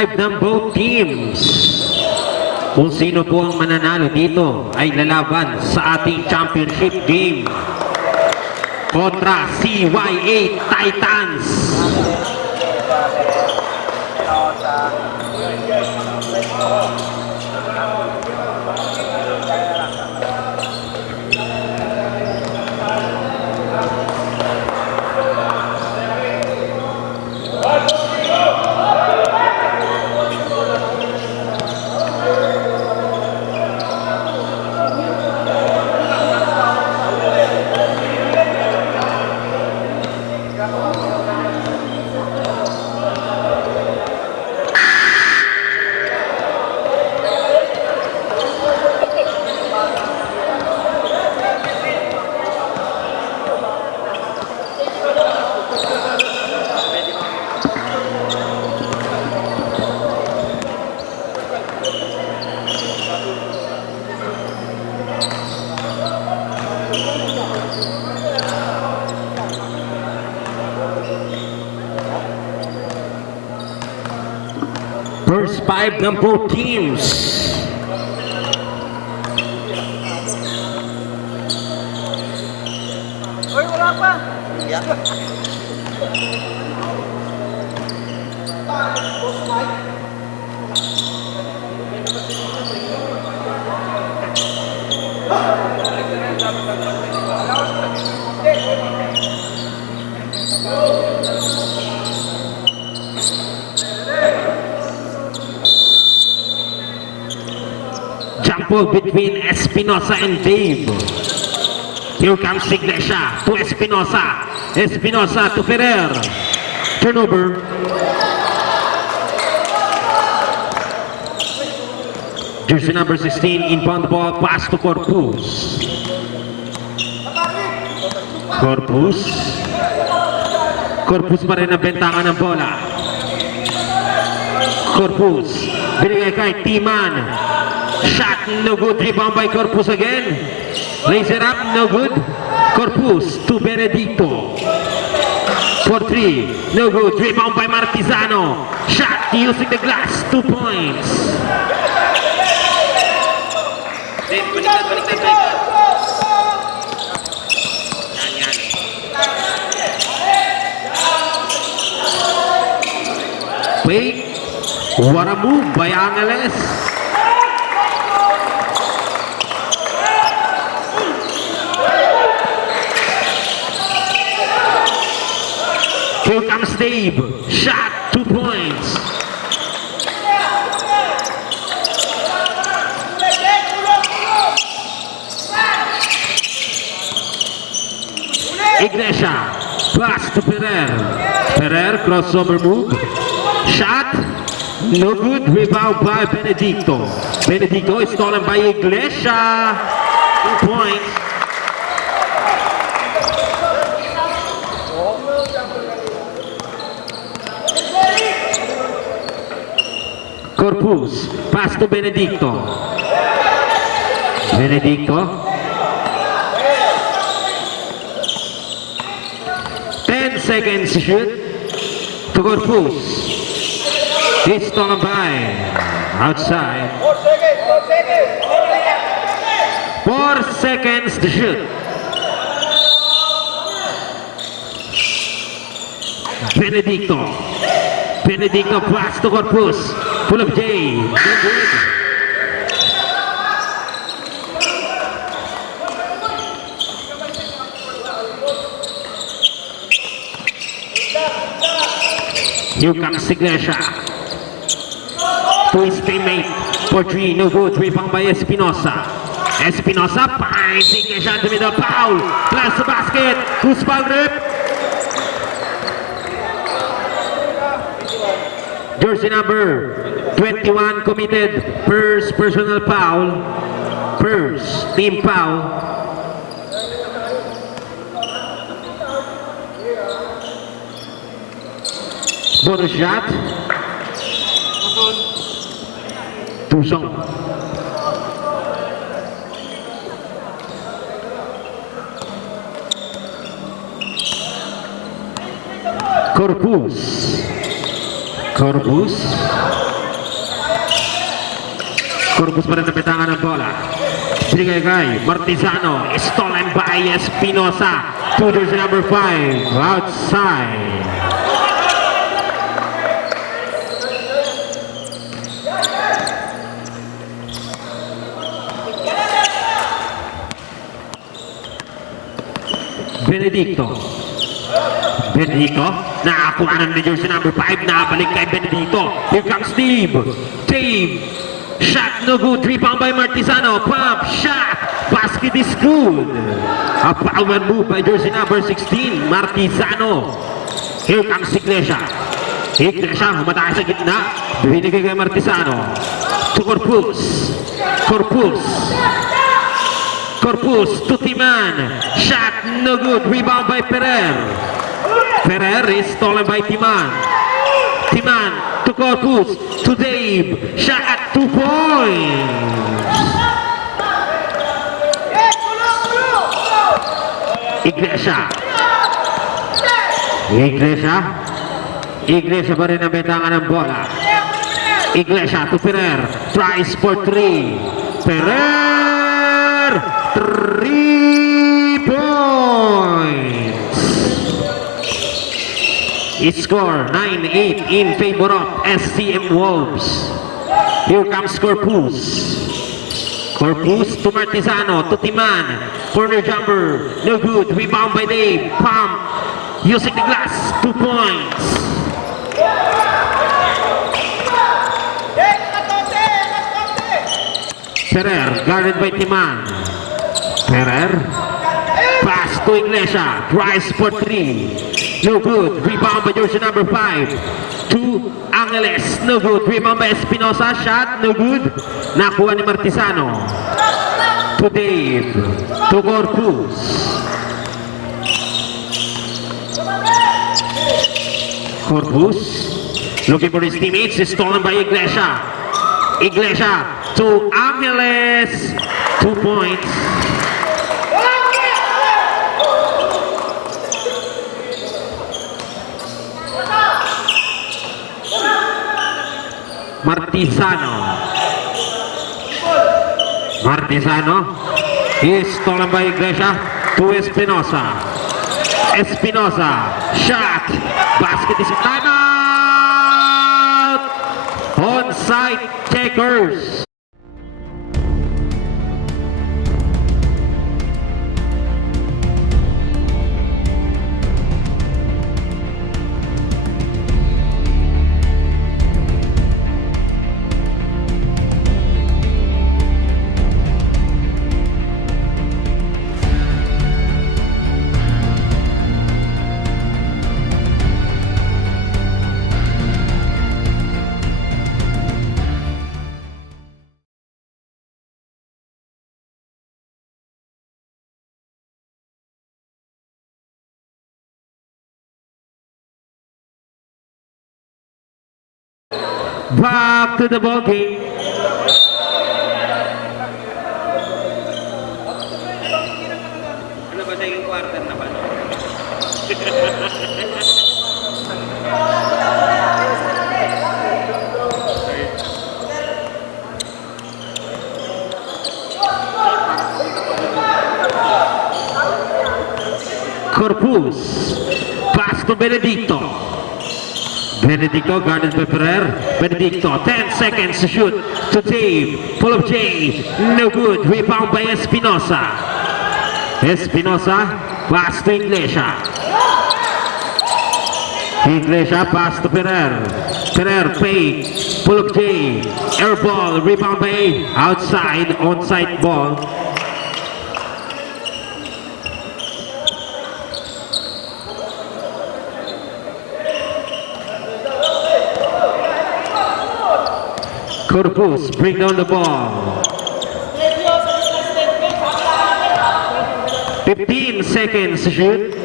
5 ng both teams. Kung sino po ang mananalo dito ay lalaban sa ating championship game kontra CY8 Titans. First 5 ng both teams. Oy, wala pa. Jump ball between Espinosa and Dave. Here comes Iglesia to Espinosa. Espinosa to Ferrer. Turnover. Jersey number 16 inbound ball, pass to Corpus. Corpus pa rin ang bentangan ng bola. Corpus binigay kay Timan. Shot no good, rebound by Corpus again. Raise it up, no good. Corpus to Benedicto. For 3, no good, rebound by Martizano. Shot using the glass, 2 points. Baliktad. Yan. Wait, what a move by Angeles. Here comes Dave. Shot, 2 points. Iglesia. Pass to Ferrer. Ferrer, crossover move. Shot. No good. Rebound by Benedicto. Benedicto is stolen by Iglesia. 2 points. Corpus, pass to Benedicto. Benedicto. 10 seconds to shoot to Corpus. It's stolen by outside. 4 seconds to shoot. Benedicto pass to Corpus. Full of J. No good. Here comes Iglesia. To his teammate. For 3, no good. Rebound by Espinosa. Espinosa finds Iglesia to middle foul. Plus the basket. Who's foul rip? Jersey number 21 committed first personal foul. First team foul. Bonus shot. Tucson. Corpus. Corpus pa rin na bitangan ng bola. Binigay kay Martizano. Stolen by Espinosa. To jersey number 5. Outside. Benedicto. Benedicto. Nakakuha ng jersey number 5. Nabalik kay Benedicto. Here comes Steve. Dave. Shot no good. Rebound by Martizano. Pump. Shot. Basket is good. A power move by jersey number 16. Martizano. Here comes Iglesia. Iglesia. Humatake sa gitna. Binigay kay Martizano. To Corpus. Corpus. Corpus to Timan. Shot no good. Rebound by Ferrer. Ferrer is stolen by Timan. Timan to Corpus. To Dave. Shot at 2 points. Iglesia. Iglesia. Iglesia pa rin ang betangan ng bola. Iglesia to Ferrer. Tries for 3. Ferrer. 3 points. Score 9-8 in favor of SCM Wolves. Here comes Corpus. Corpus to Martizano, to Timan. Corner jumper, no good. Rebound by Dave. Pump. Using the glass, 2 points. Ferrer, guarded by Timan. Ferrer. Pass to Iglesia. Drives for 3. No good. Rebound by jersey number 5. To Angeles. No good. Rebound by Espinosa. Shot. No good. Nakuha ni Martizano. To Dave. To Corpus. Corpus. Looking for his teammates. Stolen by Iglesia. Iglesia to Angeles. 2 points. Martizano. Martizano is stolen by Iglesia to Espinosa. Espinosa. Shot. Basket is time out. Onside checkers. Back to the ball game. Ano ba sa yung quarter na ba? Corpus. Pass to Benedicto. Benedicto guarded by Ferrer. Benedicto, 10 seconds to shoot. To Dave. Full of J. No good. Rebound by Espinosa. Espinosa. Pass to Iglesia. Iglesia pass to Ferrer. Ferrer fake. Full of J. Air ball. Rebound by outside. Onside ball. Corpus, bring down the ball. 15 seconds to shoot.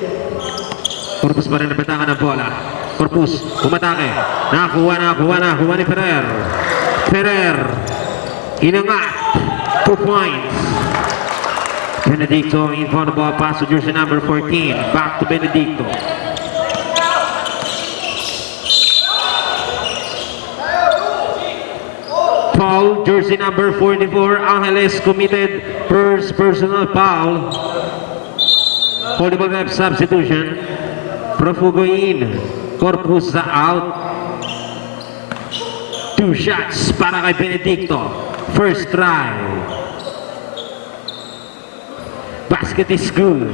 Corpus pa rin nabitangan ng bola. Corpus, umatake. Nakuha ni Ferrer. Ferrer, inangat. 2 points. Benedicto in front of the ball, pass to jersey number 14. Back to Benedicto. foul. Jersey number 44, Angeles committed first personal foul. Holdable rep substitution. Profugo in. Corpus out. 2 shots para kay Benedicto. First try. Basket is good.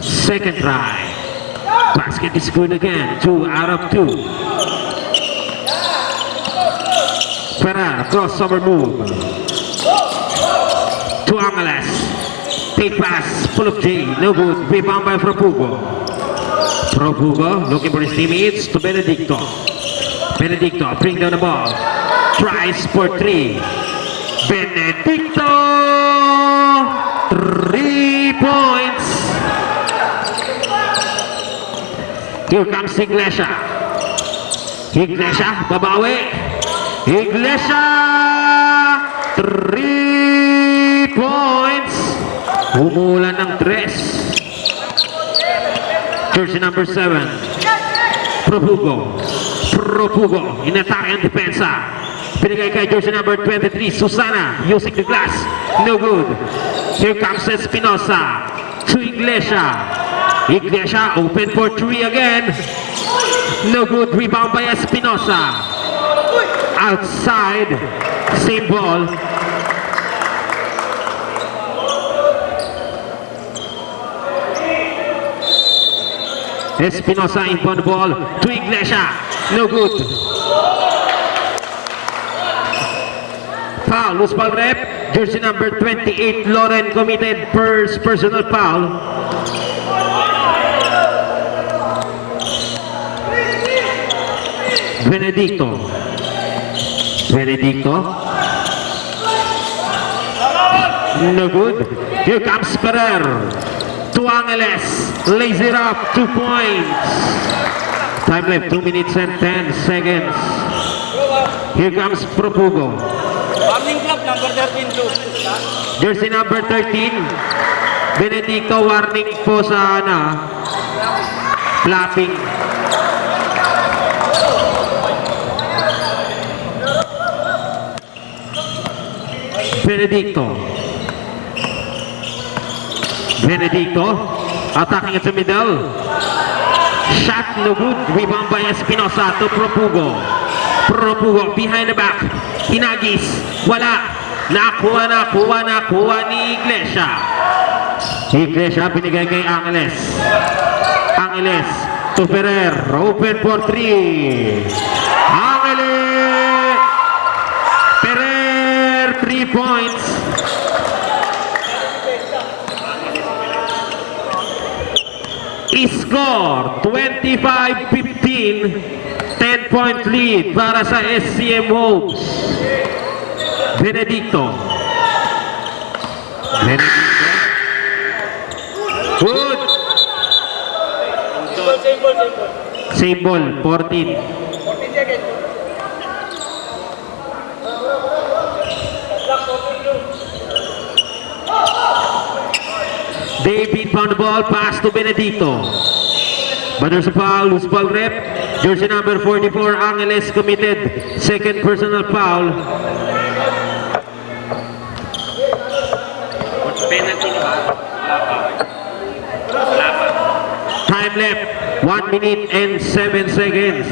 Second try. Basket is good again. 2 out of 2. Ferrer, crossover move. To Angeles. Take pass, full of J. No good. Rebound by Profugo. Profugo looking for his teammates to Benedicto. Benedicto bring down the ball. Tries for 3. Benedicto! 3 points. Here comes Iglesia. Iglesia, babawi. Iglesia! 3 points. Umulan ng 3. Jersey number 7. Profugo. Profugo. Inatake ang depensa. Pinigay kay jersey number 23. Susana using the glass. No good. Here comes Espinosa. To Iglesia. Iglesia open for 3 again. No good. Rebound by Espinosa. Outside. Same ball. Espinosa inbound ball to Iglesia. No good. Foul. Loose ball rep. Jersey number 28. Loren committed first personal foul. Benedicto. Benedicto. No good. Here comes Ferrer. To Angeles. Lays it up. 2 points. Time left 2 minutes and 10 seconds. Here comes Profugo. Warning club number 13 blue. Jersey number 13. Benedicto warning po sa flapping. Benedicto. Benedicto attacking at the middle. Shot no good. Rebound by Espinosa to Profugo. Profugo behind the back. Hinagis. Wala. Nakuha ni Iglesia. Iglesia binigay kay Angeles. Angeles to Ferrer. Open for 3. Angeles. Ferrer 3 points. Score 25-15, 10-point lead para sa SCM Wolves. Benedicto. Benedicto. Good. Same ball, 14. 14 seconds. David found the ball, pass to Benedicto. But there's a foul, loose ball rep. Jersey number 44, Angeles committed second personal foul. Penalty ba? Wala pa. Time left, 1 minute and 7 seconds.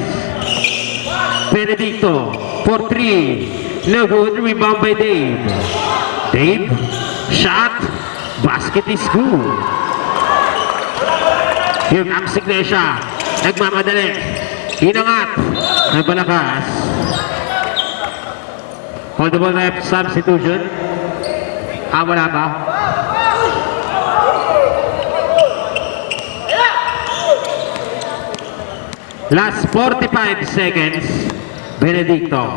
Benedicto for 3. No good, rebound by Dave. Dave, shot, basket is good. Here comes Iglesia. Nagmamadali. Inangat. Nabalakas. Holdable rep substitution. Wala pa. Last 45 seconds. Benedicto.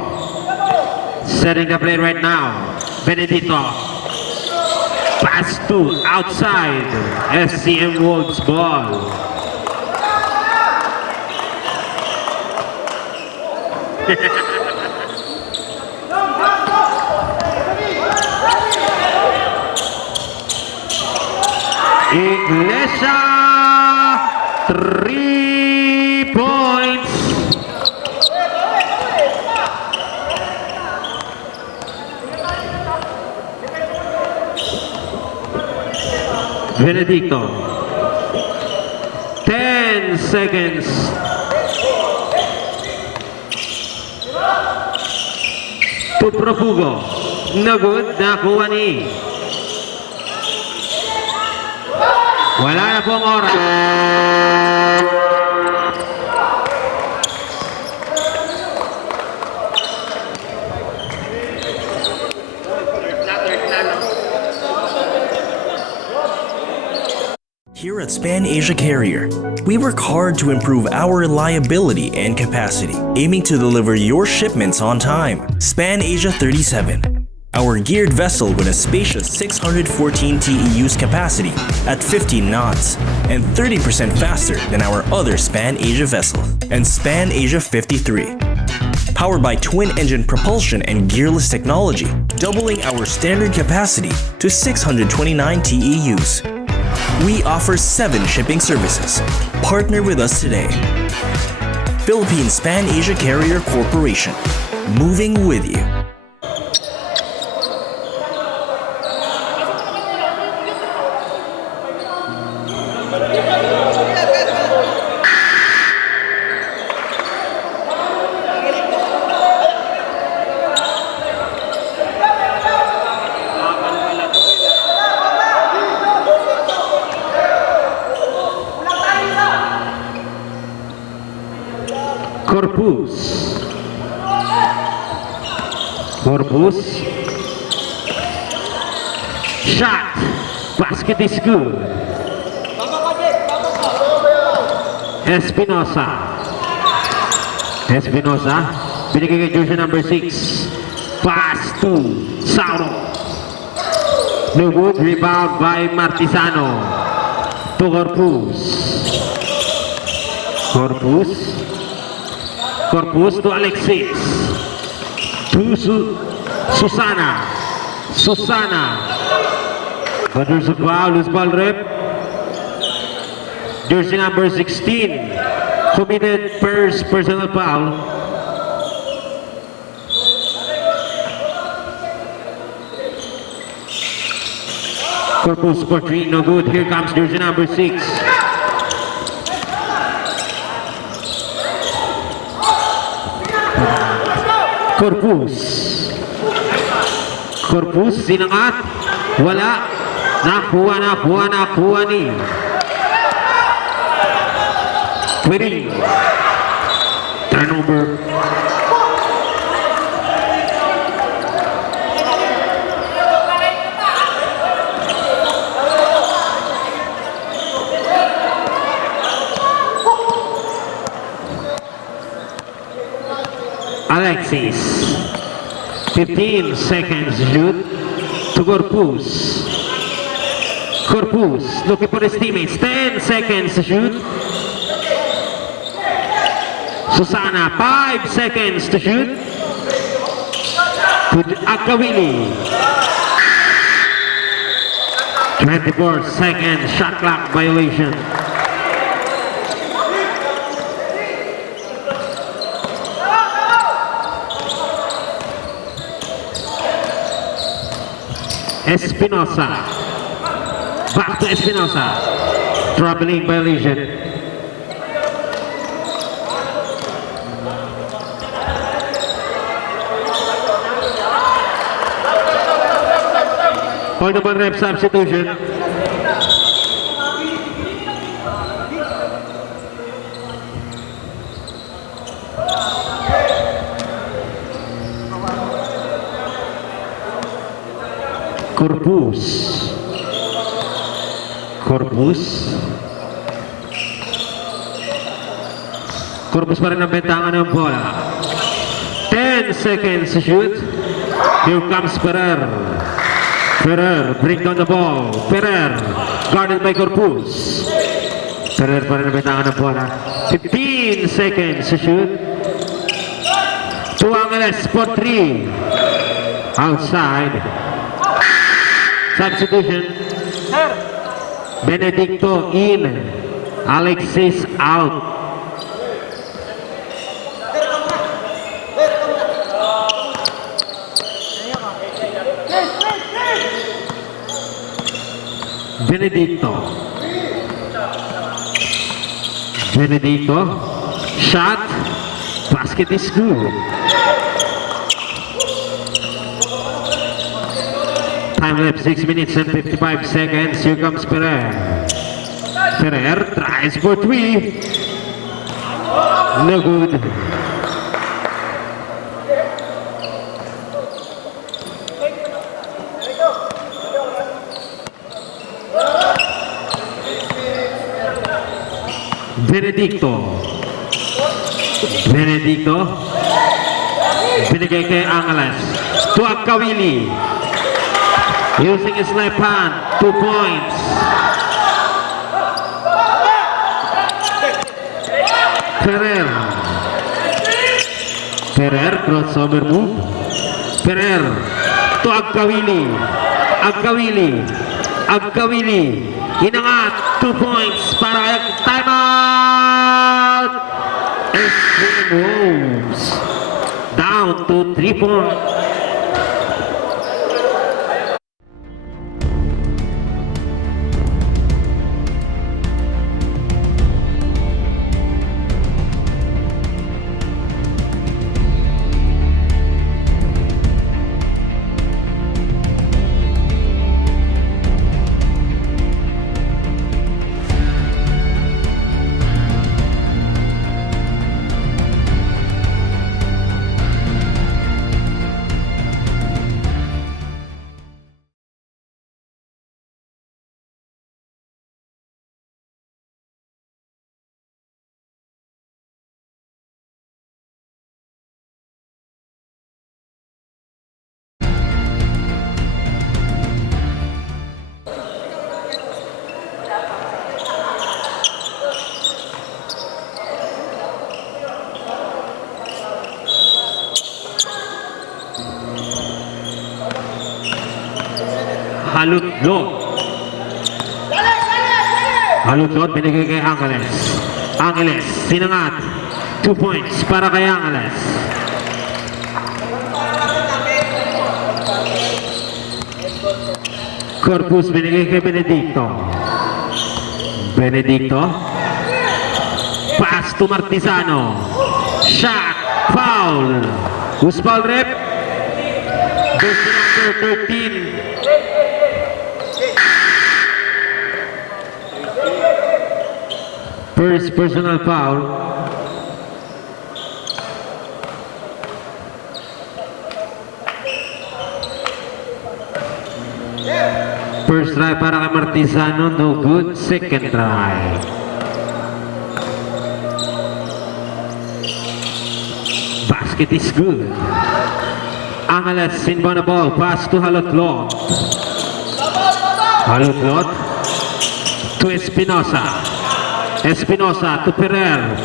Setting the play right now. Benedicto. Pass to outside. SCM Wolves ball. Iglesia, 3 points. Benedicto, 10 seconds. To Profugo, no good, nakuha ni. Wala na pong oras. Here at Span Asia Carrier, we work hard to improve our reliability and capacity, aiming to deliver your shipments on time. Span Asia 37, our geared vessel with a spacious 614 TEUs capacity at 15 knots and 30% faster than our other Span Asia vessels. And Span Asia 53, powered by twin-engine propulsion and gearless technology, doubling our standard capacity to 629 TEUs. We offer 7 shipping services. Partner with us today. Philippine Span Asia Carrier Corporation. Moving with you. Corpus. Shot. Basket is good. Espinosa. Binigay kay jersey number 6. Pass to Sauro. No good. Rebound by Martisano. To Corpus to Alexis. To Susana. But there's a foul, loose ball rep. Jersey number 16 committed first personal foul. Corpus for 3, no good. Here comes jersey number 6. Corpus sinangat, wala, nakuha ni Quitting. Turnover. Alexis, 15 seconds shoot to Corpus looking for his teammates, 10 seconds to shoot. Susana, 5 seconds to shoot to Agawili. 24 second shot clock violation. Espinosa. Back to Espinosa. Troubling violation. Hold on, rep substitution. Corpus pa rin ang bentangan ng bola. 10 seconds to shoot. Here comes Ferrer. Bring down the ball. Ferrer, guarded by Corpus. Ferrer pa rin ang bentangan ng bola. 15 seconds to shoot. Tuangeles for 3. Outside. Substitution. Benedicto in. Alexis out. Benedicto. Benedicto. Shot. Basket is good. Time left 6 minutes and 55 seconds. Here comes Ferrer. Ferrer tries for 3. No good. Benedicto. Benedicto. Binigay kay Angeles. To Akawili. Using his left hand. 2 points. Ferrer. Ferrer crossover move. Ferrer. To Akawili. Akawili. Akawili. Inangat. 2 points para timeout. SC moves down to 3 points. Halutlot. Halutlot binigay kay Angeles. Angeles, sinangat. 2 points para kay Angeles. Corpus binigay kay Benedicto. Benedicto. Pass to Martizano. Shot. Foul. Who's foul rep? Jersey number 13. First personal foul. First try para kay Martizano, no good. Second try. Basket is good. Angeles inbound the ball, pass to Halutlot. Halutlot to Espinosa. Espinosa to Ferrer.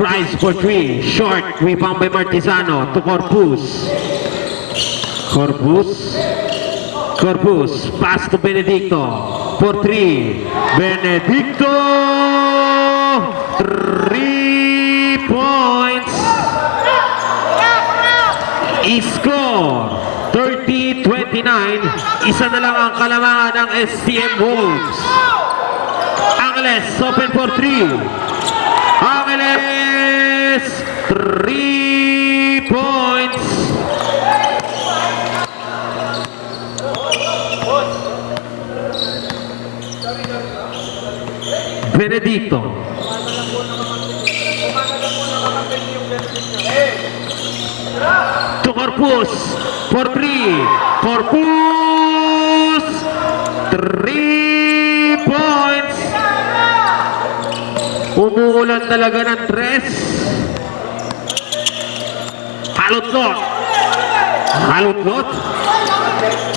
Tries for 3. Short. Rebound by Martizano to Corpus. Corpus. Corpus. Pass to Benedicto. For 3. Benedicto. 3 points. I-score. 30-29. Isa na lang ang kalamangan ng STM Wolves. Angeles open for 3. Angeles 3 points. Benedicto. To Corpus for 3. Corpus 3 points. Umuulan talaga ng tres. Halutlot. Halutlot.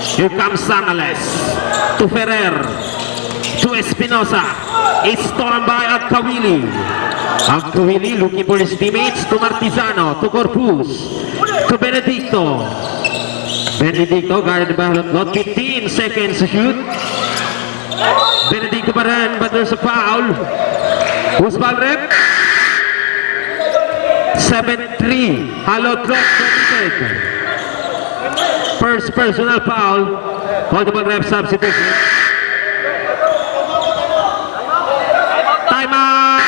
Here comes Angeles. To Ferrer. To Espinosa. It's stolen by Akawili. Akawili looking for his teammates. To Martizano. To Corpus. To Benedicto. Benedicto guarded by Halutlot. 15 seconds to shoot. Benedicto pa rin, but there's a foul. Who's foul rep? 7-3. Hollow drop committed. First personal foul. Holdable rep substitution. Timeout!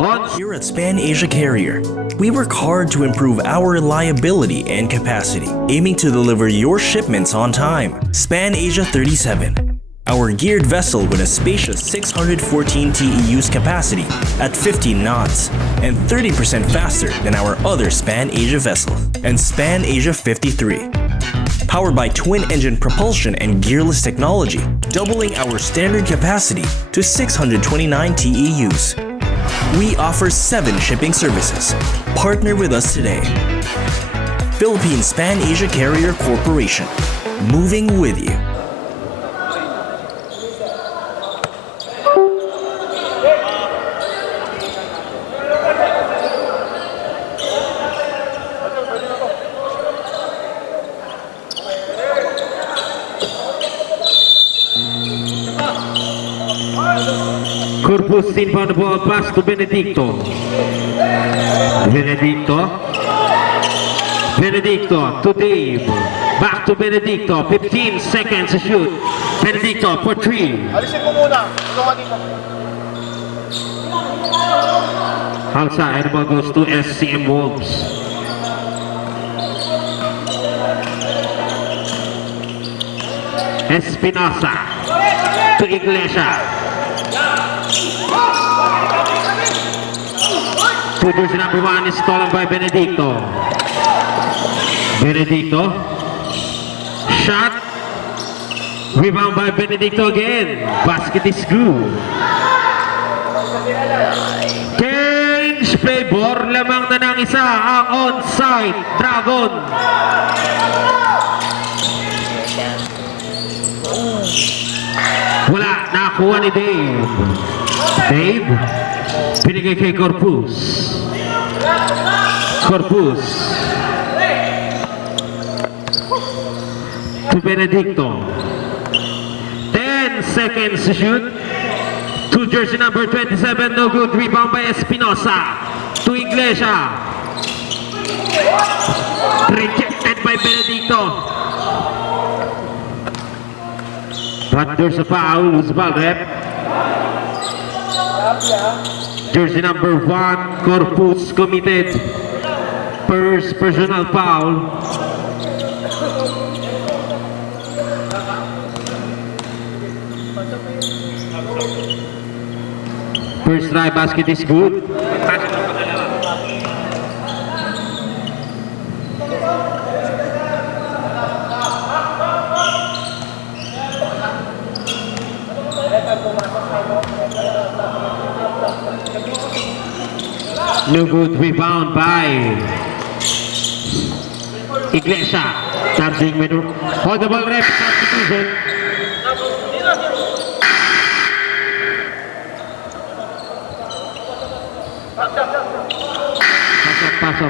On Here at Span Asia Carrier, we work hard to improve our reliability and capacity, aiming to deliver your shipments on time. Span Asia 37, our geared vessel with a spacious 614 TEUs capacity at 15 knots and 30% faster than our other Span Asia vessels. And Span Asia 53, powered by twin-engine propulsion and gearless technology, doubling our standard capacity to 629 TEUs. We offer 7 shipping services. Partner with us today. Philippine Span Asia Carrier Corporation. Moving with you. Corpus inbound the ball pass to Benedicto. Benedicto to Dave. Back to Benedicto. 15 seconds to shoot. Benedicto for 3. Alisin mo muna. Tulungan dito. Outside, the ball goes to SCM Wolves. Espinosa to Iglesia. Jersey number 1 is stolen by Benedicto. Shot. Rebound by Benedicto again. Basket is good. Change play. Bor lamang na ng isa ang onside Dragon. Wala. Nakuha ni Dave. Pinigay kay Corpus. To Benedicto. 10 seconds to shoot. To jersey number 27, no good. Rebound by Espinosa. To Iglesia. Rejected by Benedicto. But there's a foul. Who's foul rep? Jersey number 1, Corpus committed first personal foul. First try basket is good. No good, rebound by Iglesia. Charging with hold the ball rep substitution. Pasok.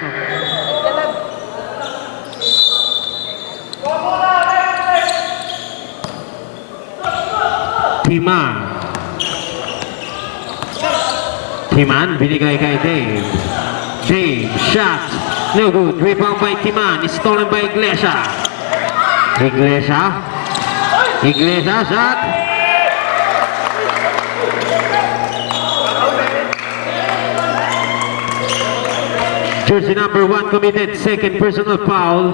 Timan, binigay kay Dave. Shot. No good. Rebound by Timan. Stolen by Iglesia. Iglesia shot. Jersey number 1 committed second personal foul.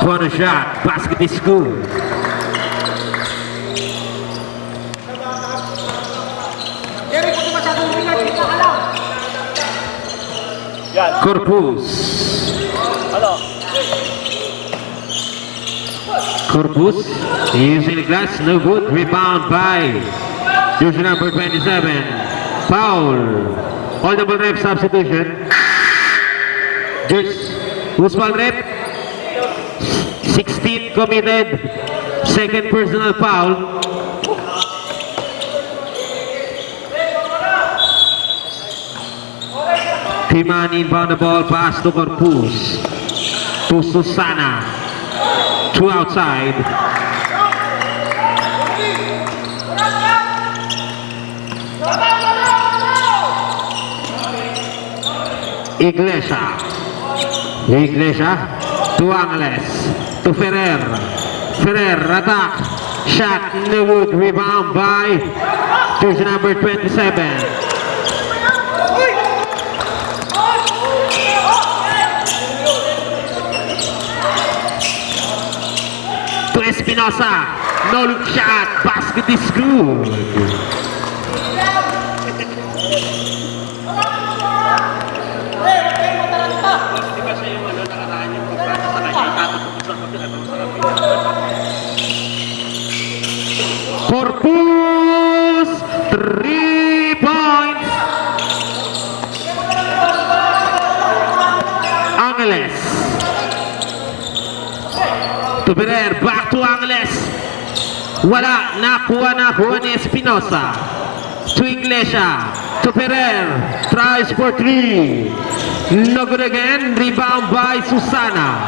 Corner shot, basket is good. Corpus using the glass, no good. Rebound by jersey number 27. Foul. Holdable rep substitution. Who's foul rep? 16 committed. Second personal foul. Timan inbound the ball, pass to Corpus. To Susana. To outside. Iglesia to Angeles to Ferrer. Ferrer attack. Shot no good. Rebound by jersey number 27. To Espinosa. No look shot. Basket is good. Corpus, 3 points. Angeles. To Ferrer, back to Angeles. Wala, nakuha ni Espinosa. To Iglesia, to Ferrer, tries for 3. No good again, rebound by Susana.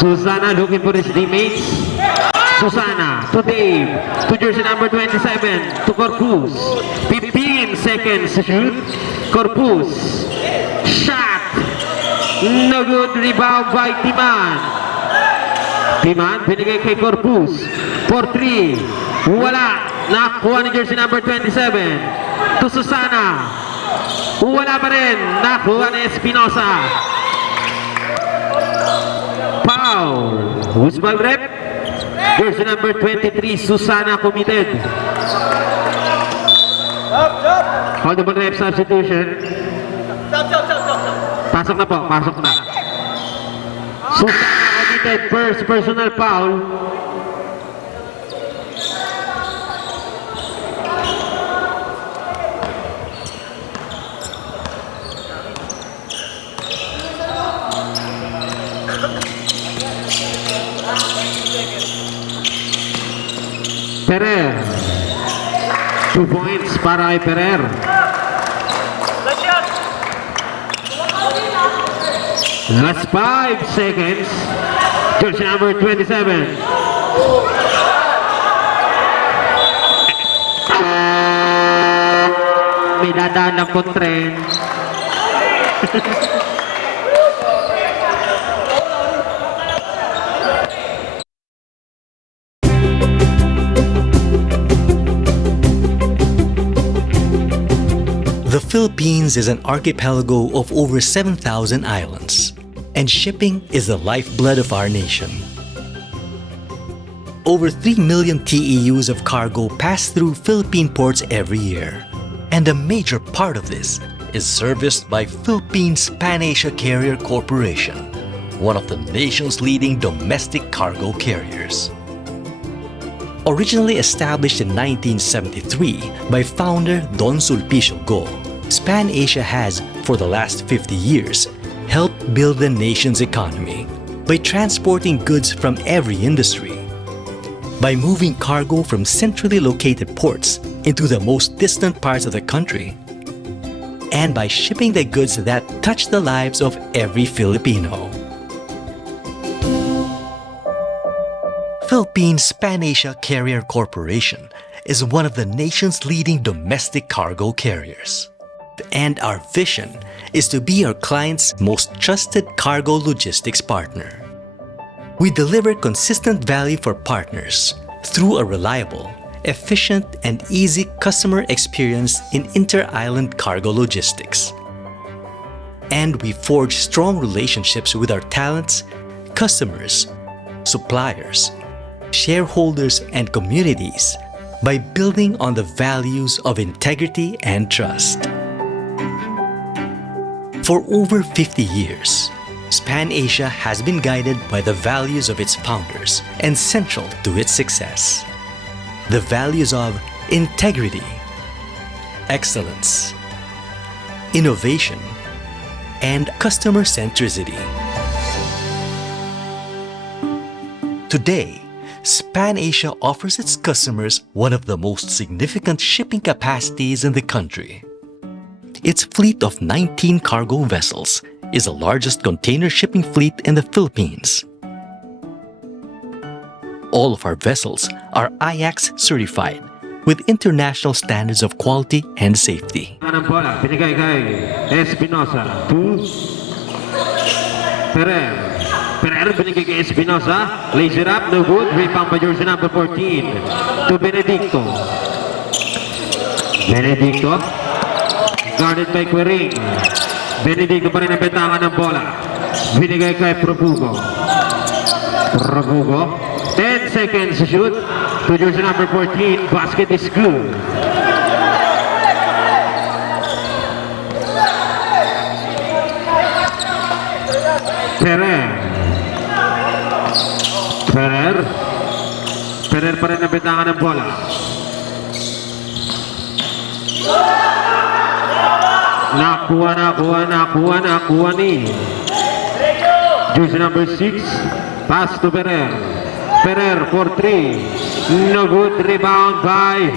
Susana looking for his teammates. Susana to Dave, to jersey number 27, to Corpus. 15 seconds to shoot. Corpus. Shot. No good. Rebound by Timan. Timan, binigay kay Corpus. For 3. Wala. Nakuha ni jersey number 27. To Susana. Wala pa rin. Nakuha ni Espinosa. Foul. Who's ball rep? Jersey number 23, Susana committed. Hold the ball rep substitution. Pasok na po, pasok na. Susana committed, first personal foul. Ferrer. 2 points para kay Ferrer. Last 5 seconds. Jersey number 27. May dadaan ng kontren. The Philippines is an archipelago of over 7,000 islands, and shipping is the lifeblood of our nation. Over 3 million TEUs of cargo pass through Philippine ports every year, and a major part of this is serviced by Philippines Pan-Asia Carrier Corporation, one of the nation's leading domestic cargo carriers. Originally established in 1973 by founder Don Sulpicio Go, Pan-Asia has, for the last 50 years, helped build the nation's economy by transporting goods from every industry. By moving cargo from centrally located ports into the most distant parts of the country, and by shipping the goods that touch the lives of every Filipino. Philippines Pan-Asia Carrier Corporation is one of the nation's leading domestic cargo carriers. And our vision is to be our clients' most trusted cargo logistics partner. We deliver consistent value for partners through a reliable, efficient, and easy customer experience in inter-island cargo logistics. And we forge strong relationships with our talents, customers, suppliers, shareholders, and communities by building on the values of integrity and trust. For over 50 years, Pan-Asia has been guided by the values of its founders and central to its success. The values of integrity, excellence, innovation, and customer centricity. Today, Pan-Asia offers its customers one of the most significant shipping capacities in the country. Its fleet of 19 cargo vessels is the largest container shipping fleet in the Philippines. All of our vessels are IAX certified with international standards of quality and safety. Anong bola? Binigay kay Espinosa. 2. Ferrer. Ferrer binigay kay Espinosa. Lays it up. No good. Rebound by jersey number 14. To Benedicto. Benedicto. Guarded by Quering. Benedicto pa rin ang bentangan ng bola. Binigay kay Profugo. Profugo. 10 seconds to shoot. To jersey number 14. Basket is good. Ferrer. Ferrer. Ferrer pa rin ang bentangan ng bola. Nakuha ni jersey number 6. Pass to Ferrer. Ferrer for 3. No good. Rebound by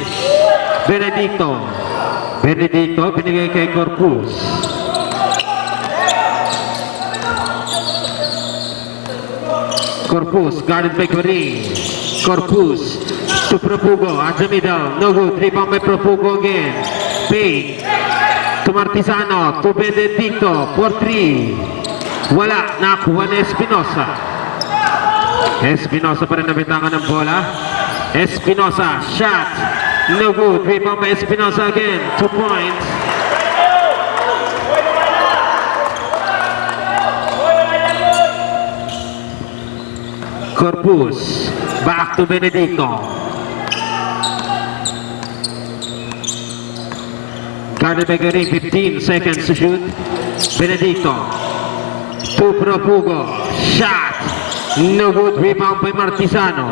Benedicto. Benedicto binigay kay Corpus. Corpus guarded by Quering. Corpus to Profugo at the middle. No good. Rebound by Profugo again. Pay to Martisano. To Benedicto for 3. Wala. Nakuha ni Espinosa. Espinosa pa rin nabitangan ng bola. Espinosa. Shot. No good. Rebound by Espinosa again. 2 points. Corpus. Back to Benedicto. Guarded by Garing. 15 seconds to shoot. Benedicto. To Profugo. Shot. No good. Rebound by Martisano.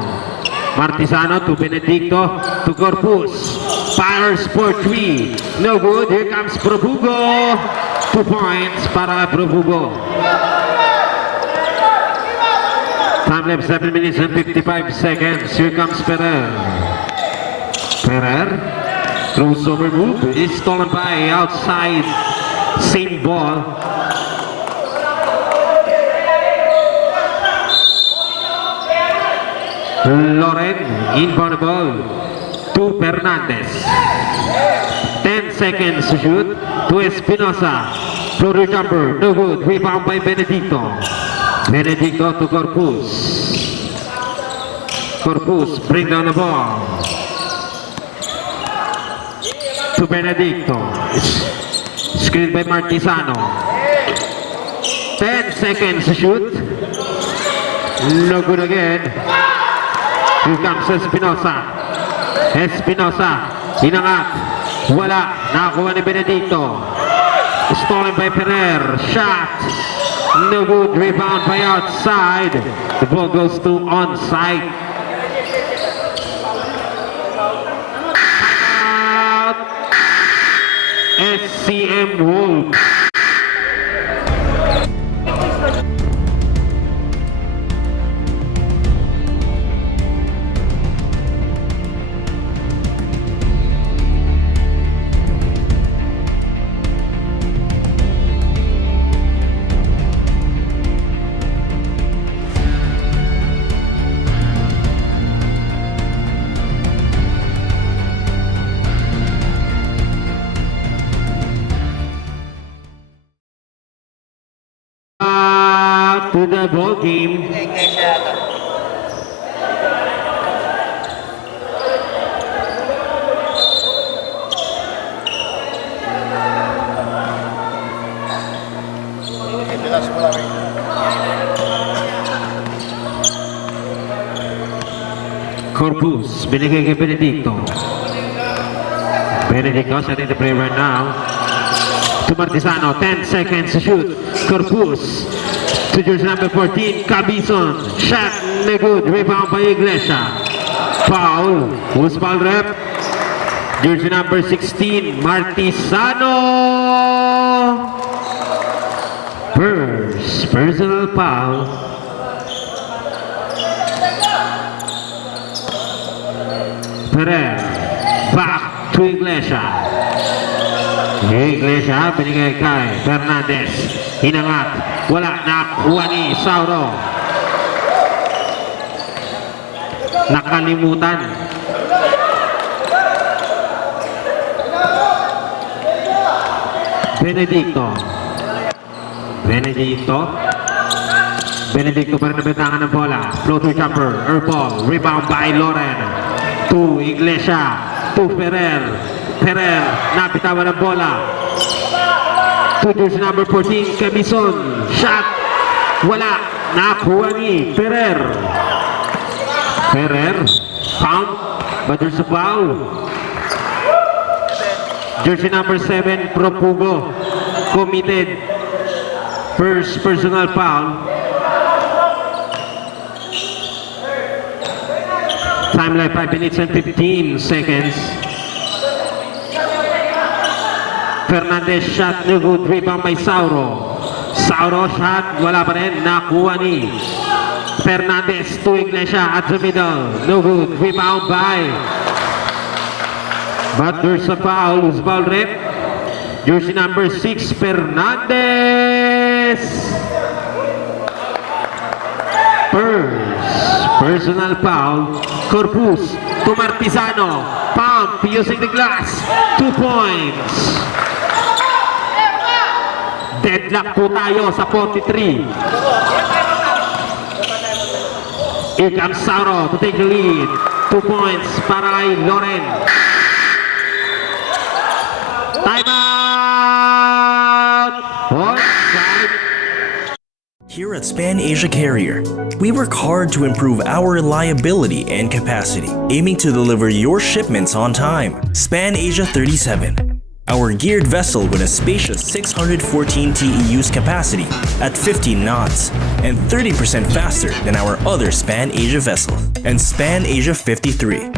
Martisano to Benedicto. To Corpus. Fires for 3. No good. Here comes Profugo. 2 points para Profugo. Time left 7 minutes and 55 seconds. Here comes Ferrer. Ferrer. Crossover move is stolen by outside. Same ball. Loren inbound ball to Fernandez. 10 seconds to shoot to Espinosa. Floater jumper, no good. Rebound by Benedicto. Benedicto to Corpus. Corpus bring down the ball to Benedicto. Screened by Martisano. 10 seconds to shoot. No good again. Here comes Espinosa. Espinosa. Inangat. Wala. Nakakuha ni Benedicto. Stolen by Ferrer. Shot. No good. Rebound by outside. The ball goes to onside. Out. SCM Wolves. To the ball game. Corpus, binigay kay Benedicto. Benedicto setting the play right now. To Martisano, 10 seconds to shoot. Corpus. To jersey number 14, Cabizon. Shot, no good. Rebound by Iglesia. Foul. Who's foul rep? Jersey number 16, Martisano. First personal foul. Ferrer. Back to Iglesia. Iglesia, binigay kay Fernandez. Hinangat. Wala. Nakuha ni Sauro. Nakalimutan. Benedicto. Benedicto pa rin nabitangan ng bola. Floater jumper. Airball. Rebound by Loren. To Iglesia. To Ferrer. Ferrer. Napitawan ng bola. To jersey number 14. Camison. Shot. Wala. Nakuha ni Ferrer. Ferrer. Pound. But there's a foul. Jersey number 7, Propugo, committed first personal foul. Time like 5 minutes and 15 seconds. Fernandez shot, no good. Rebound by Sauro. Sauro shot, wala pa rin. Nakuha ni Fernandez to Iglesia at the middle. No good. Rebound by. But there's a foul. Who's foul rep? Jersey number 6, Fernandez. Personal foul. Corpus to Martizano. Pump using the glass. 2 points. Deadlock po tayo sa 43. Here comes Sauro to take the lead. 2 points para kay Loren. Timeout! Onside. Here at Span Asia Carrier, we work hard to improve our reliability and capacity, aiming to deliver your shipments on time. Span Asia 37, our geared vessel with a spacious 614 TEUs capacity at 15 knots and 30% faster than our other Span Asia vessels. And Span Asia 53,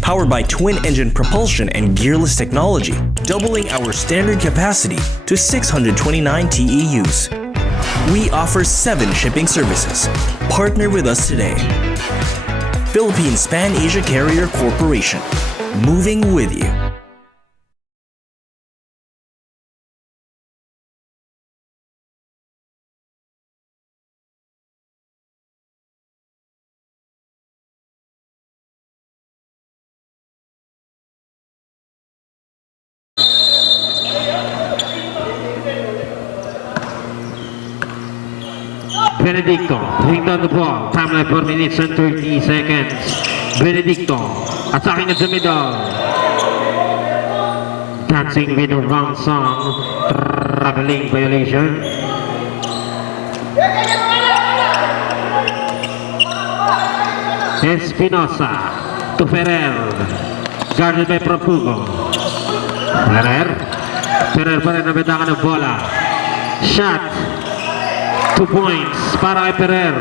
powered by twin-engine propulsion and gearless technology, doubling our standard capacity to 629 TEUs. We offer 7 shipping services. Partner with us today. Philippine Span Asia Carrier Corporation. Moving with you. Benedicto, bring down the ball. Time like 4 minutes and 30 seconds. Benedicto, attacking at the middle. Dancing with the wrong song. Traveling violation. Espinosa to Ferrer. Guarded by Propugo. Ferrer pa rin nabitangan ng bola. Shot. 2 points para kay Ferrer.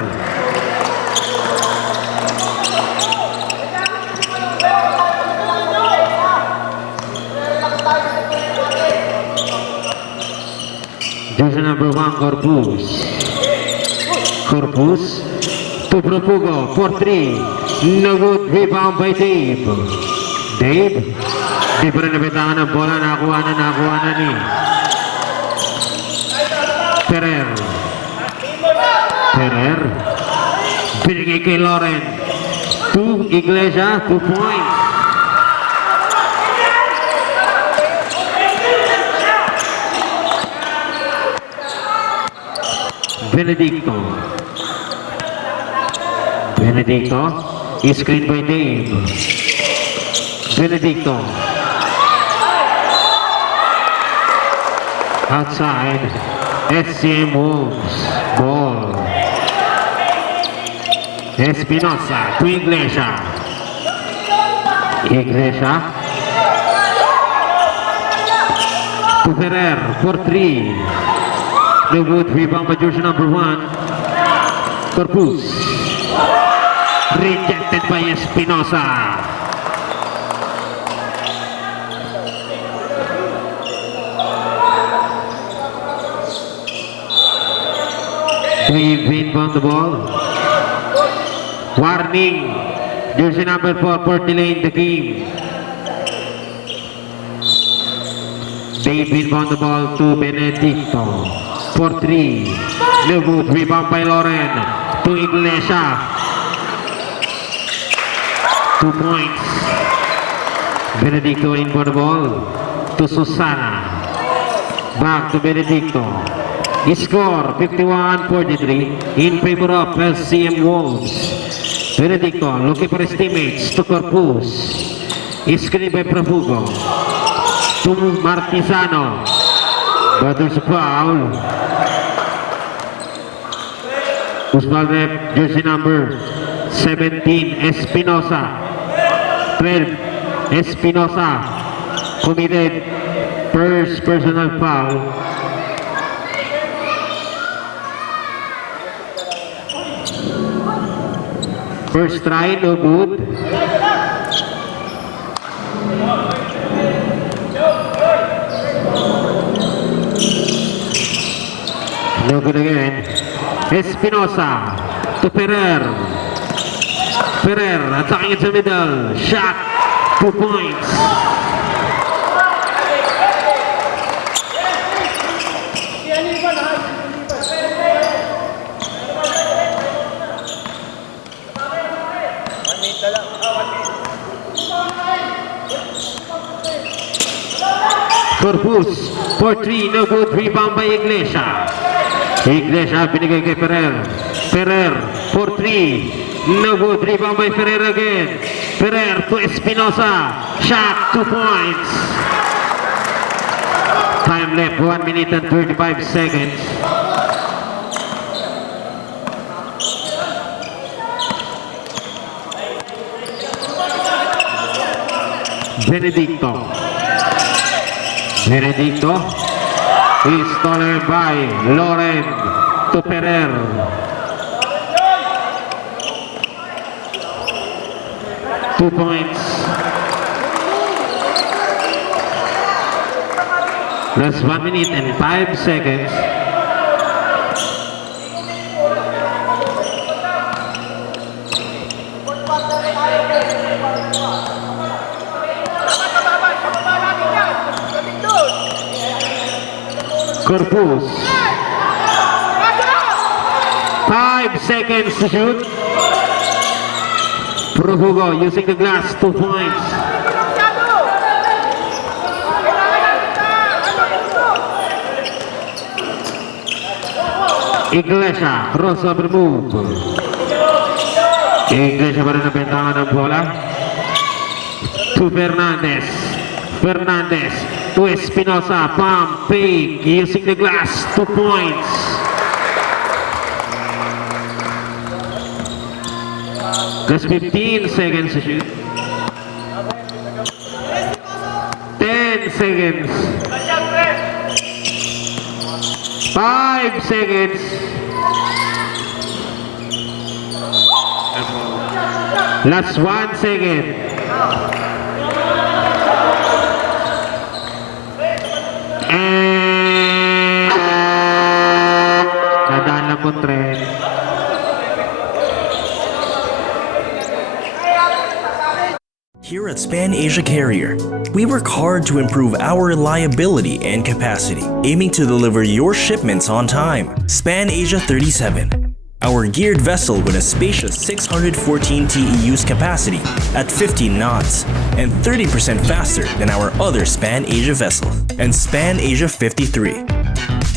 Jersey number 1, Corpus. Corpus to Propugo for 3. No good. Rebound by Dave. Dave. Di pa rin nabitangan ng bola. Nakuha na ni Ferrer. Binigay kay Loren. 2 Iglesia, 2 points. Benedicto is screened by Dave. Benedicto outside. SCM Wolves ball. Espinosa to Iglesia. To Ferrer for 3. No good. Rebound by jersey number 1. Corpus. Rejected by Espinosa. Dave inbound the ball. Warning. Jersey number 4 for delaying the game. David won the ball to Benedicto. For 3. No good. Rebound by Loren. To Iglesia. 2 points. Benedicto in for the ball. To Susana. Back to Benedicto. Score 51-43 in favor of LCM Wolves. Benedicto looking for his teammates to Corpus. Screen by Profugo. To Martizano. But there's a foul. Usmal rep, jersey number 17, Espinosa. 12, Espinosa committed first personal foul. First try, no good. No good again. Espinosa to Ferrer. Ferrer attacking into the middle. Shot. 2 points. Corpus for 3, no good. Rebound by Iglesia. Iglesia binigay kay Ferrer. Ferrer for 3, no good. Rebound by Ferrer again. Ferrer to Espinosa. Shot, 2 points. Time left 1 minute and 35 seconds. Benedicto. Benedicto is stolen by Loren to Ferrer. Two points. Plus 1 minute and 5 seconds. Corpus. 5 seconds to shoot. Profugo using the glass, 2 points. Iglesia, crossover move. Iglesia pa rin nabentahan ng bola. To Fernandez. Fernandez to Espinosa. Pump fake using the glass, 2 points. Just 15 seconds to shoot. 10 seconds. 5 seconds. Last 1 second. And nadaan lang po tren. Here at Span Asia Carrier, we work hard to improve our reliability and capacity, aiming to deliver your shipments on time. Span Asia 37, our geared vessel with a spacious 614 TEUs capacity at 15 knots and 30% faster than our other Span Asia vessels. And Span Asia 53,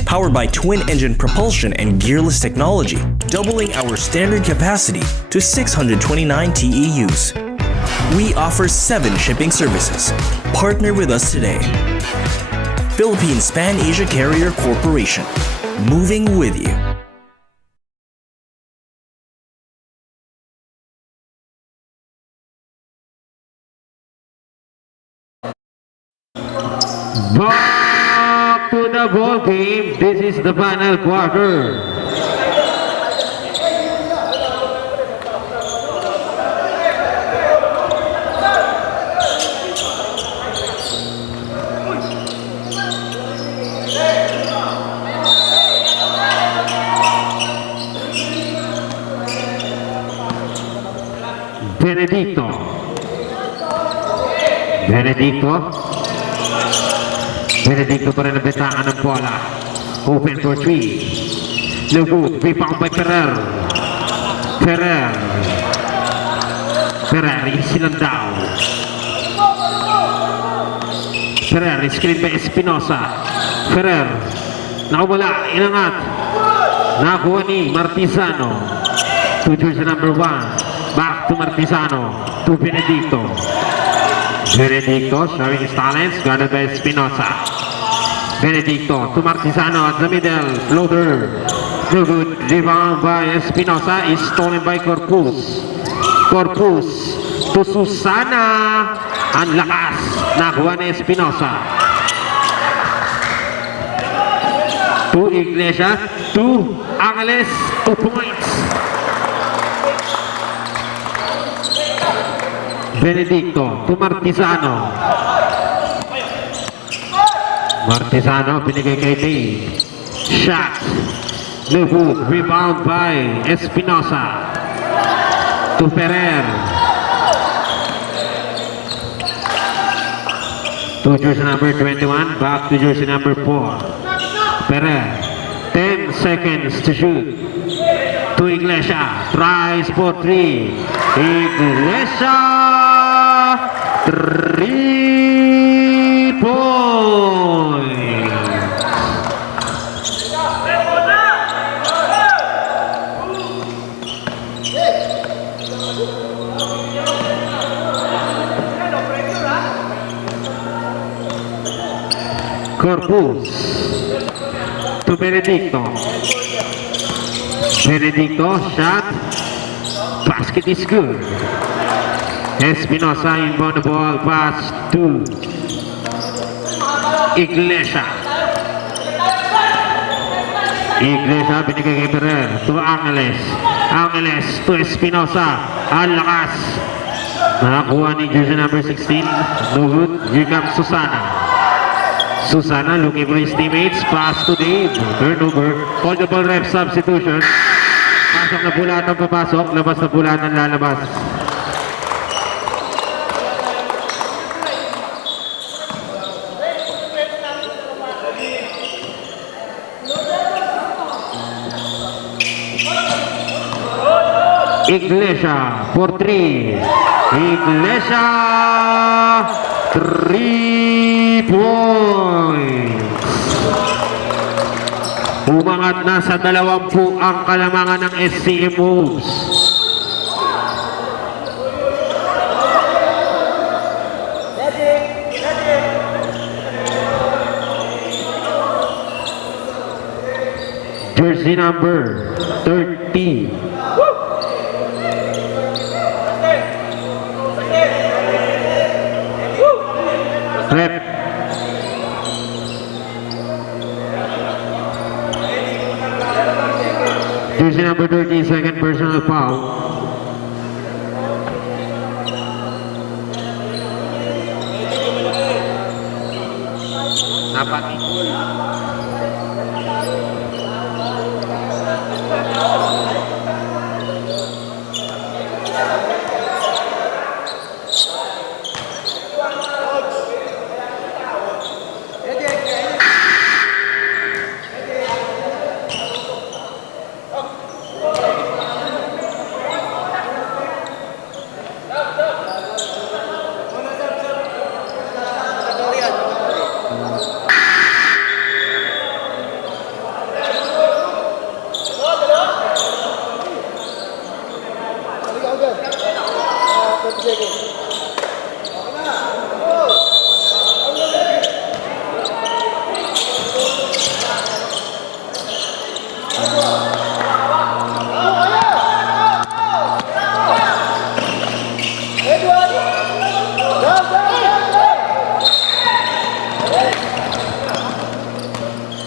powered by twin-engine propulsion and gearless technology, doubling our standard capacity to 629 TEUs. We offer 7 shipping services. Partner with us today. Philippine Span Asia Carrier Corporation. Moving with you. Back to the ball game. This is the final quarter. Benedicto. Benedicto. Benedicto pa rin ang betangan ng bola. Open for 3. No good. Rebound by Ferrer. Ferrer. Ferrer, silang daw. Ferrer, screen by Espinosa. Ferrer, nakawala, inangat. Nakuha ni Martizano. To jersey number 1. Back to Martizano. To Benedicto. Benedicto showing his talents, guarded by Espinosa. Benedicto to Martizano at the middle. Floater. No good. Rebound by Espinosa is stolen by Corpus. Corpus to Susana. Ang lakas. Nakuha ni Espinosa. To Iglesias. To Angeles. 2 points. Benedicto to Martizano. Martizano binigay kay Dave. Shot. No good. Rebound by Espinosa. To Ferrer. To jersey number 21. Back to jersey number 4. Ferrer. 10 seconds to shoot. To Iglesias. Tries for 3. Iglesias. 3 points. Corpus to Benedicto. Benedicto shot. Basket is good. Espinosa inbound the ball pass to Iglesias. Iglesias binigay kay Ferrer to Angeles. Angeles to Espinosa. Ang lakas. Nakakuha ni jersey number 16. No good. Here comes Susana. Susana looking for his teammates. Pass to Dave. Turnover. Call the ball ref substitution. Pasok na bulatan papasok. Labas na bulatan lalabas. Iglesia for 3. Iglesia 3 points. Umangat na sa 20 ang kalamangan ng SCM Wolves. Jersey number 13. Rep. Jersey number 13, second personal foul. Napati.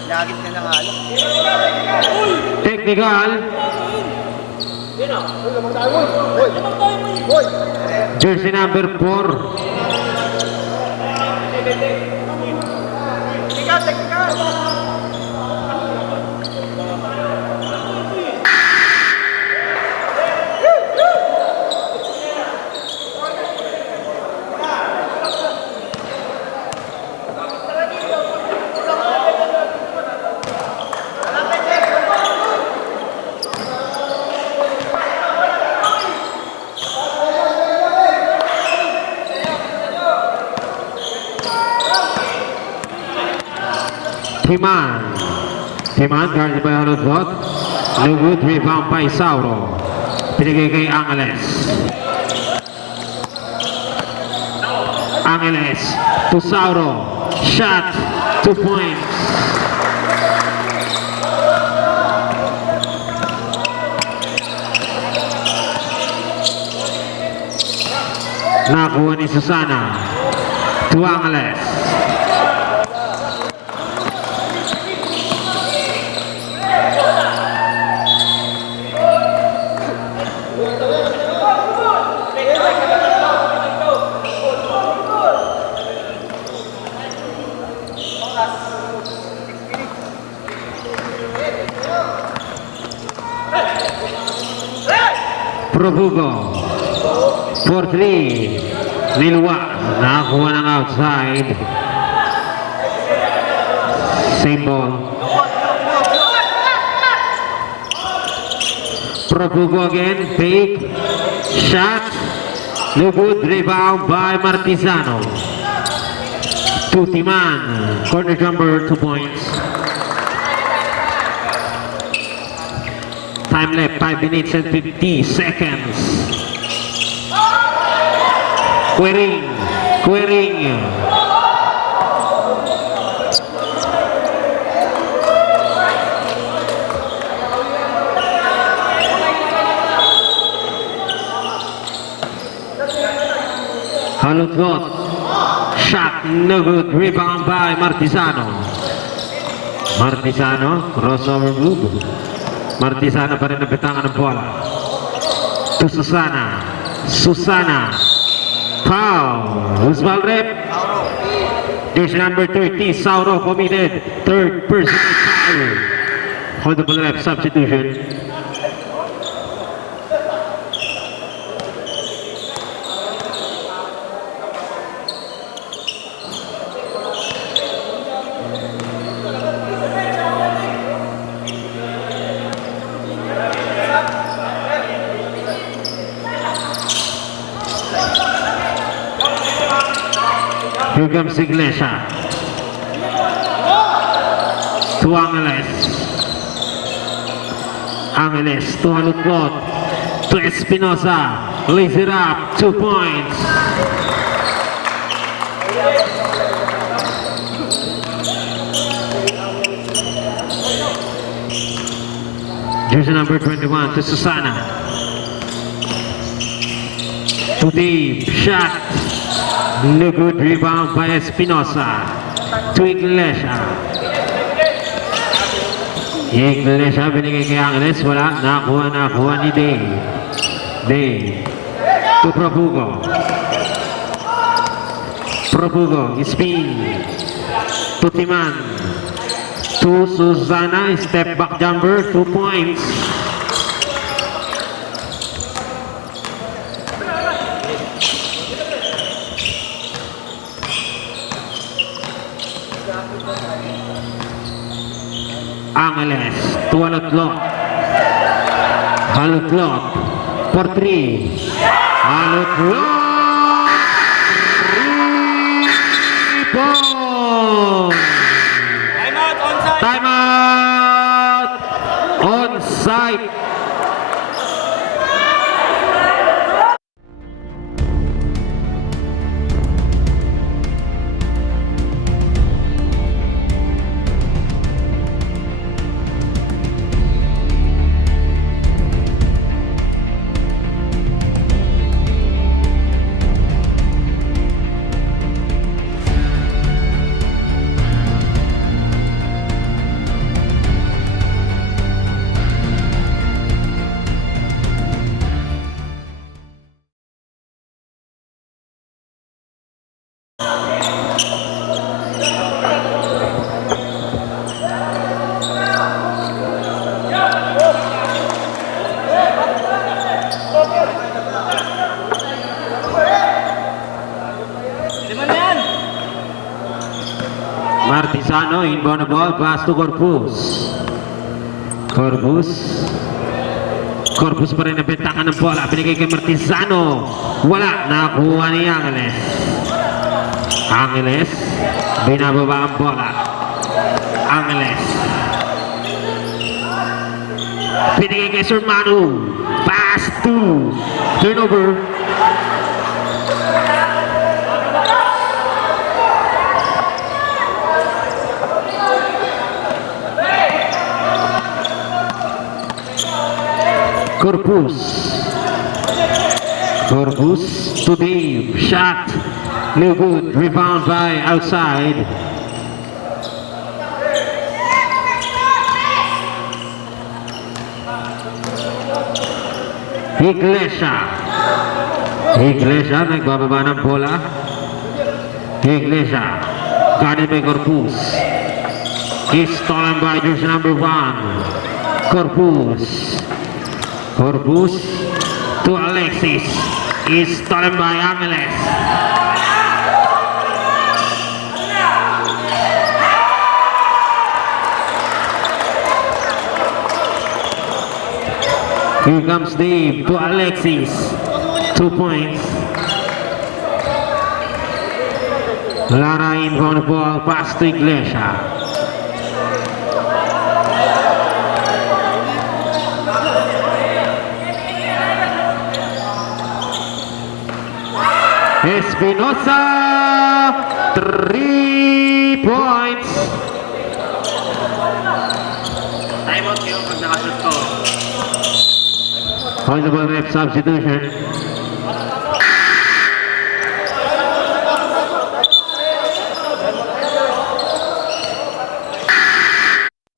Nagit na ng halo. Technical. Jersey number 4. Timan. Timan, guarded by Halotlot. No good, rebound by Sauro. Pinigay kay Angeles. Angeles to Sauro. Shot, 2 points. Nakuha ni Susana to Angeles. Probugo for 3. Lilwa nakakuha ng outside. Same ball. Probugo again. Fake shot. No good. Rebound by Martizano. To Timan. Corner jumper, 2 points. Time left, 5 minutes and 50 seconds. Quering. Halotlot. Shot, no good. Rebound by Martizano. Crossover move. Martizano pa rin napitangan ng bola. To Susana. Foul. Who's ball rep? Jersey number 30, Sauro committed. Third personal foul. Holdable rep substitution. Here comes Iglesia. To Angeles to Halotlot. To Espinosa. Lays it up. 2 points. Jersey number 21 to Susana. To Dave. Shot. No good. Rebound by Espinosa. To Iglesia. Binigay kay Angeles. Wala. Nakuha ni Dave. To Probugo. Spin. To Timan. To Susana. Step back jumper. 2 points. Angeles to Halotlot for 3. Halotlot rebound. Timeout onside. Martizano, inbound ball, pass to Corpus. Corpus pa rin nabentakan ng bola. Binigay kay Martizano. Wala. Nakuha ni Angeles. Binababa ang bola. Angeles. Pinigay kay Sir Manu. Pass to turnover. Corpus. Corpus to Dave. Shot. No good. Rebound by outside. Iglesia nagbababa ng bola. Iglesia guarded by Corpus. Is stolen by jersey number 1. Corpus to Alexis. Is stolen by Angeles. Here comes Dave to Alexis. 2 points. Lara inbound ball, pass to Iglesia. Espinosa, 3 points. Time out kayo pag nakasot ko. Possible rep substitution.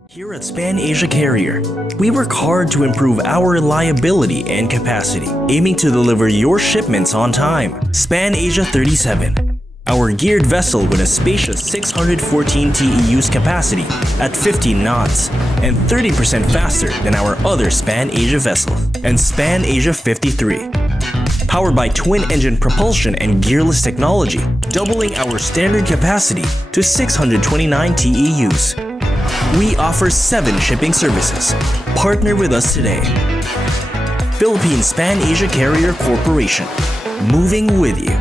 Here at Span Asia Carrier, we work hard to improve our reliability and capacity, aiming to deliver your shipments on time. Span Asia 37, our geared vessel with a spacious 614 TEUs capacity at 15 knots and 30% faster than our other Span Asia vessel. And Span Asia 53, powered by twin-engine propulsion and gearless technology, doubling our standard capacity to 629 TEUs. We offer 7 shipping services. Partner with us today. Philippine Span Asia Carrier Corporation. Moving with you.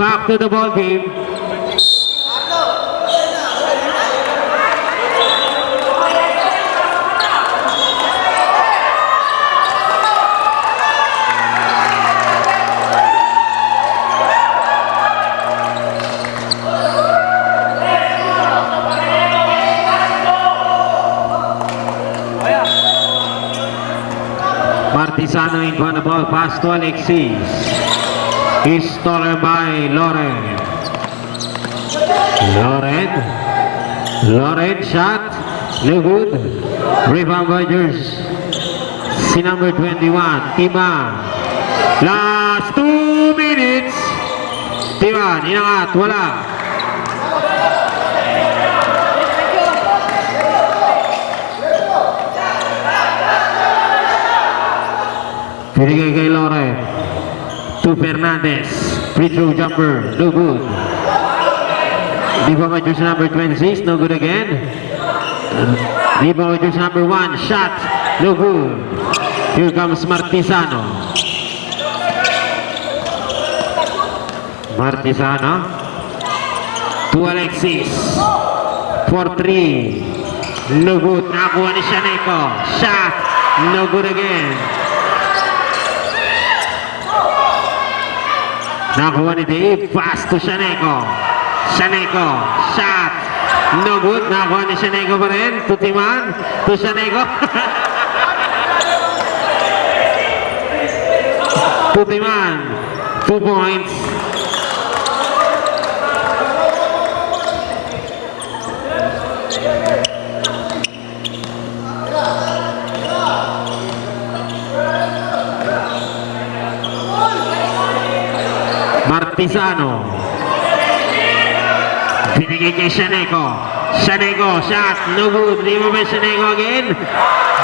Back to the ball game. Martisano in front of the ball, pass to Alexis. Is stolen by Loren. Loren shot, no good. Rebound by jersey number 21, Timan. Last 2 minutes. Timan, inangat, wala. Pinigay kay Loren. To Fernandez. Free throw jumper. No good. Rebound by jersey number 26. No good again. Rebound by jersey number 1. Shot. No good. Here comes Martisano. Martisano. To Alexis. For 3. No good. Nakuha ni Shaneco. Shot. No good again. Nakuha ni Dave, pass to Shaneco. Shaneco, shot. No good, nakuha ni Shaneco pa rin. To Timan, to Shaneco. To Timan, 2 points. Martisano. Binigay kay Shaneco. Shaneco, shot, no good. Rebound by Shaneco again.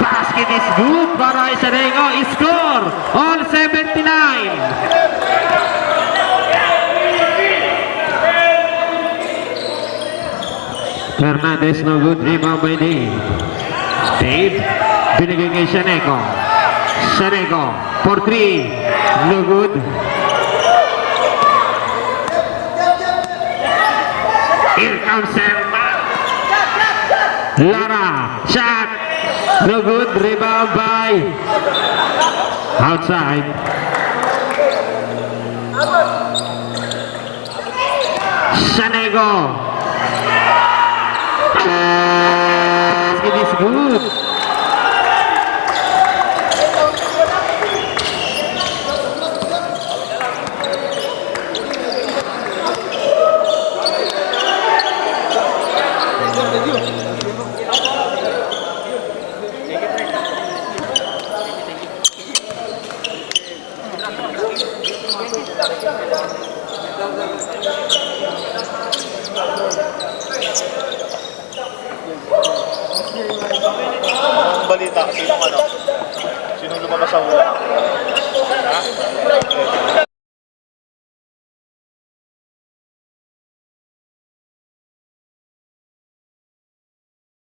Basket is good para kay Shaneco. Score all 79. Fernandez, no good. Rebound by Dave. Dave, binigay kay Shaneco. Shaneco, for 3. No good. Here comes Serma. Lara, shot. No good. Rebound by outside. Sanego. It is good. Ang balita, sinong lumabas sa hula? Ha?